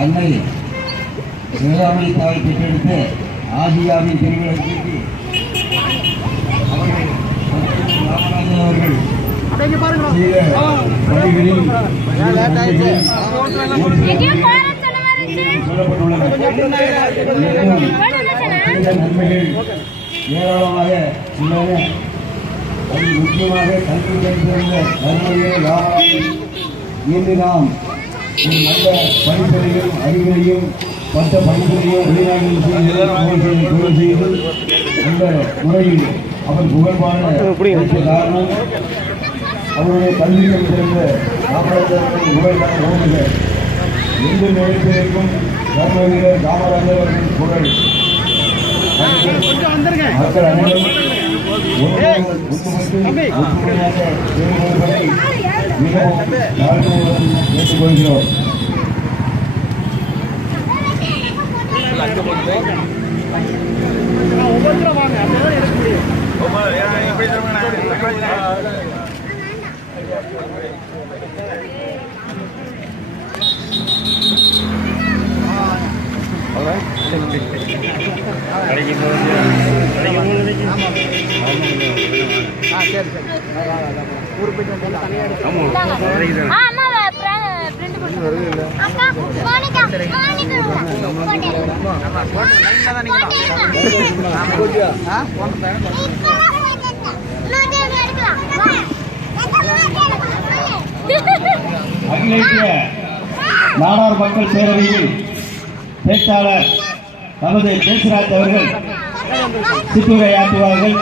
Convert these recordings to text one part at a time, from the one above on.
அன்னை வேளாண்மை தாய் பெற்றெடுத்து ஆசியாவின் திருவிழாவிற்கு அவர்கள் நன்மைகள் ஏராளமாக உள்ளன. அதில் முக்கியமாக கல்வி கற்பிருந்த நன்மையை இன்று நாம் ஒரு நல்ல படிப்பையும் அறிவையும் மற்ற படிப்பையும் வெளிநாடுகளில் செய்து இந்த முறையில் அவர் புகழ்பான காரணம் அவருடைய கல்வி கற்பிருந்த காமராஜர் புகழ்பான ஓடுக எங்கு நினைத்திருக்கும் தர்ம வீரர் காமராஜர் அவர்களின் புகழ் மக்கள் அனைவரும் ஒற்றுமையாக செயல்படுவதை மிகவும் தாழ்மையுடன் கேட்டுக்கொள்கிறோம். நாடார் மக்கள் பேரவையில் பேச்சாளர் நமது தேசராஜ் அவர்கள் சிற்றுரையாற்றுவார்கள்.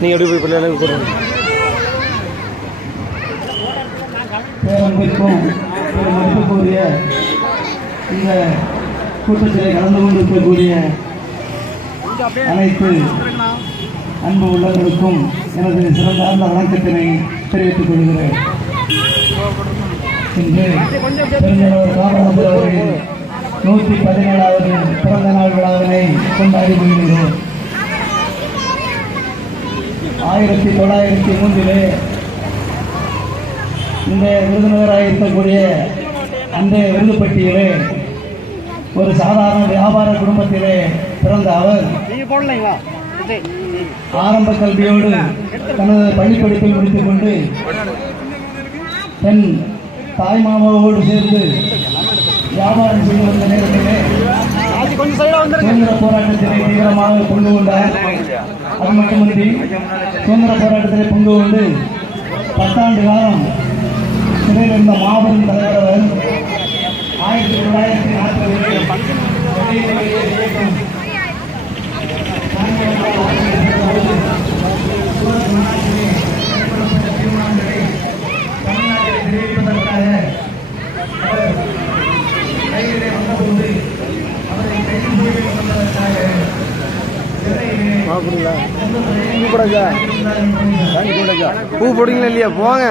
நீங்க எப்படி போய் பிள்ளைகளுக்கு போடுங்க. பேரன்புக்கும் மதிப்புக்குரிய இந்த கூட்டத்திலே கலந்து கொண்டிருக்கக்கூடிய அனைத்து அன்பு உள்ளவர்களுக்கும் எனது சிறந்தார்ந்த வணக்கத்தினை தெரிவித்துக் கொள்கிறேன். இன்று பெருந்தலைவர் காமராஜர் அவர்களின் 117வது பிறந்த நாள் விழாவினை கொண்டாடி வருகிறோம். 1903 இந்த விருதுநகராக இருக்கக்கூடிய அந்த விருதுப்பட்டியிலே ஒரு சாதாரண வியாபார குடும்பத்திலே பிறந்த அவர் ஆரம்ப கல்வியோடு தனது பள்ளிப்படிப்பை முடித்துக் கொண்டு தன் தாய்மாமாவோடு சேர்ந்து வியாபாரம் செய்து வந்த நேரத்திலே சுதந்திர போராட்டத்திலே தீவிரமாக கொண்டு கொண்டார். அது மட்டுமின்றி சுதந்திர போராட்டத்திலே பங்கு கொண்டு 10 ஆண்டு காலம் சிறையில் இருந்த மாபெரும் தலைவர் 1940 பூ போடுங்களா இல்லையா போங்க.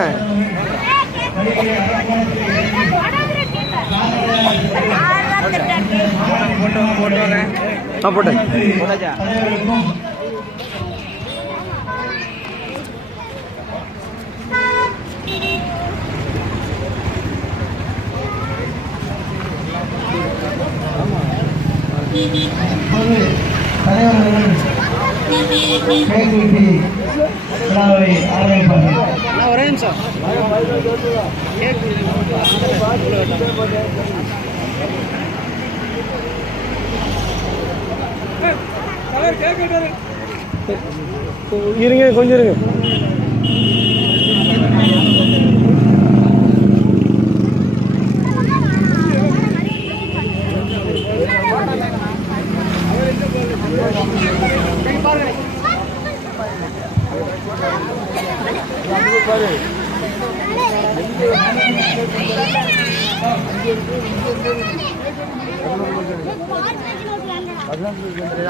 ஒரே நிமிஷம் இருங்க, கொஞ்சம் இருங்க.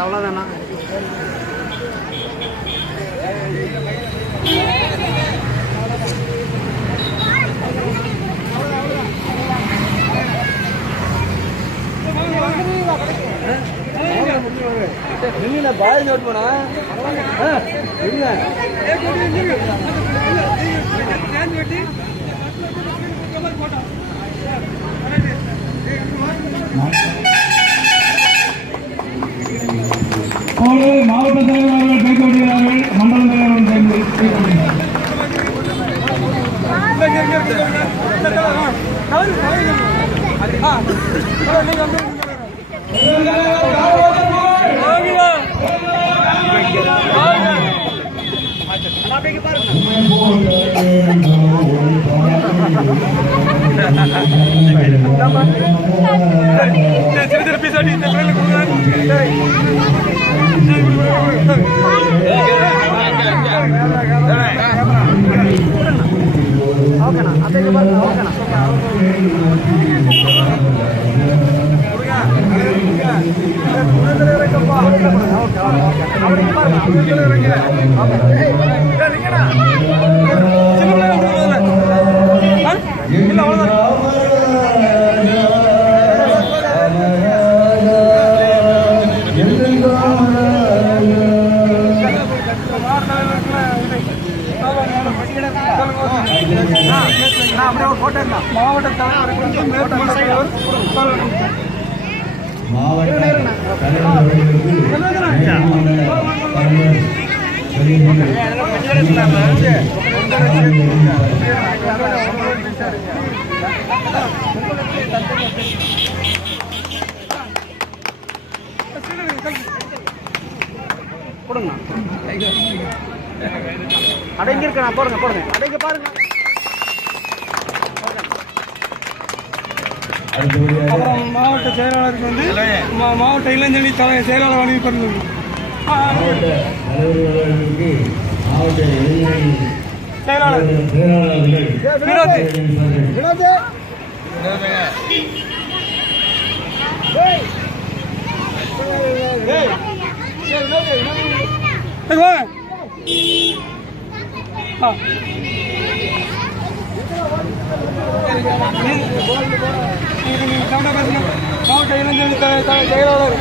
அவ்வளோதானா? பாய் நோட் போனா மாவட்ட தலைவர்கள் கைகொடுக்கிறார்கள், மண்டல தலைவர்கள் அடங்கி இருக்கா போடுங்க போடுங்க அடங்க பாருங்க. அப்புறம் மாவட்ட செயலாளருக்கு வந்து மாவட்ட இளைஞரணி செயலாளர் அனுப்பி பண்ணுங்க. செயலாளர் மாவட்ட இளைஞரணி செயலாளர்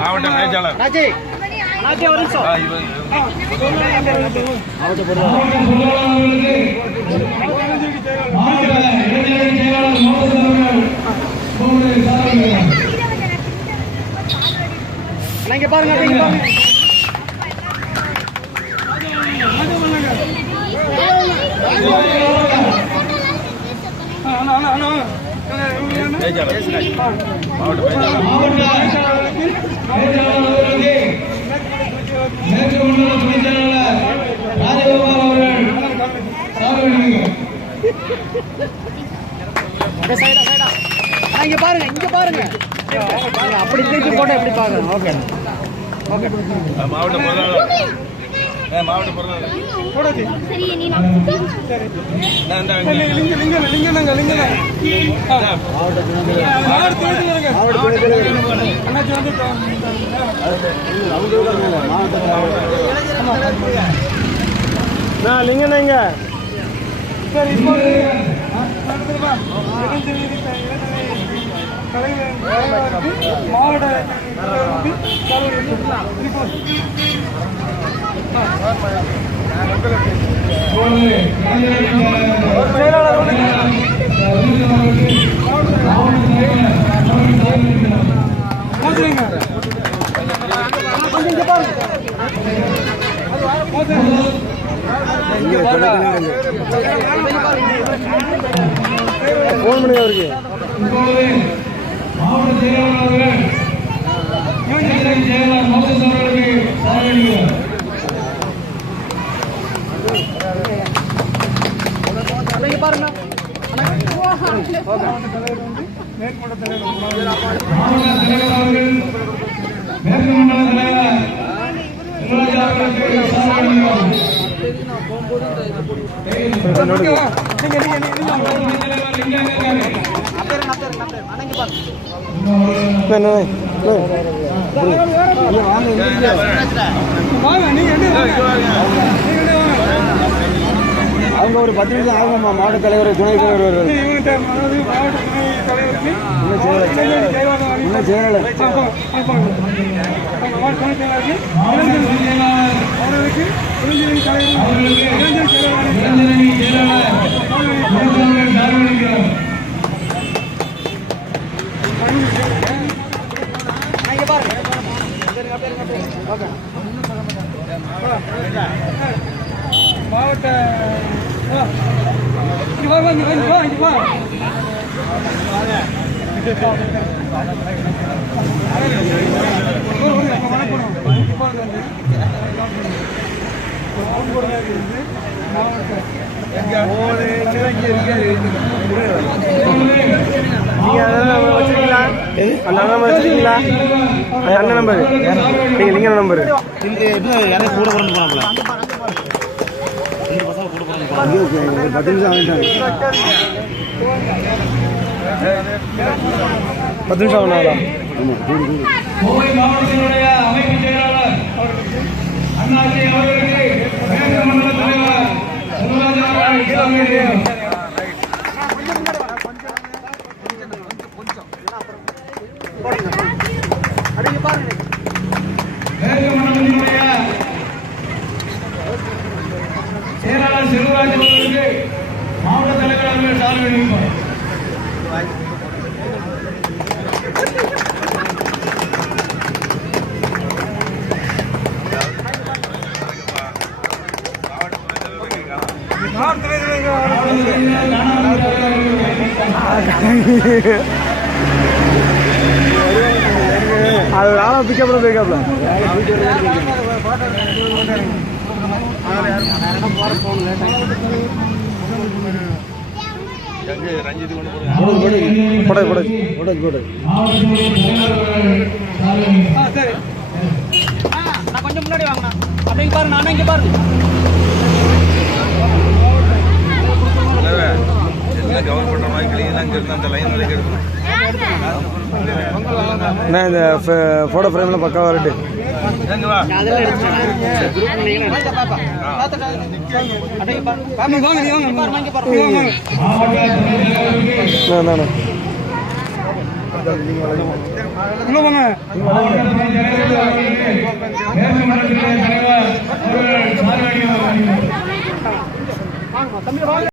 மாவட்ட பேச்சாளர் இங்க பாருங்க இங்க பாருங்க அப்படி போட்டோ எப்படி பாக்குறேன். ஓகே ஓகே மாவட்ட பொருளாளர் மாவட்ட பொருளாளர் போடாச்சு சரி நீ சரி நான் லிங்கண்ணங்க மாவட்ட அண்ணாச்சி வந்து லிங்கண்ணங்க சரி இப்போ மாவட்ட ஃபோன் பண்ணுங்க அவருக்கு. அவங்க ஒரு 10 நிமிஷம் ஆகுமா? மாவட்ட தலைவர் துணை தலைவர் வருவார். இன்னும் செயலாளர் மாவட்ட வச்சிருக்கீங்களா? அண்ணன் நம்பர் நீங்க லிங்க நம்பர் யாரும் கூட கொண்டு போனாங்களா 10 நிமிஷம் ஆகிட்டாங்க. 10 நிமிஷம் ஆகுனாங்களா? கோவை மாவட்டத்தினுடைய அமைப்பு செயலாளர் அண்ணாச்சி அவர்களுக்கு மேற்கு மண்டல தலைவர் மேற்கு மண்டலத்தினுடைய செயலாளர் செல்வராஜ் அவர்களுக்கு மாவட்ட தலைவர் அவர்கள் சார்பு அளிப்பார். அது ஆனா பிக்கப்ல போய்க்காப்ல போட சரி நான் கொஞ்சம் முன்னாடி வாங்கண்ணா. அப்படிங்க பாருங்க, அண்ணா இங்க பாருங்க. எல்லாம் கவர் பண்ற மாதிரி கிளீனா இங்க இருந்து அந்த லைன் வரைக்கும் எடுக்கணும். என்ன இந்த போட்டோ ஃப்ரேம்லாம் பக்கா வரட்டு. எங்க வா வாங்க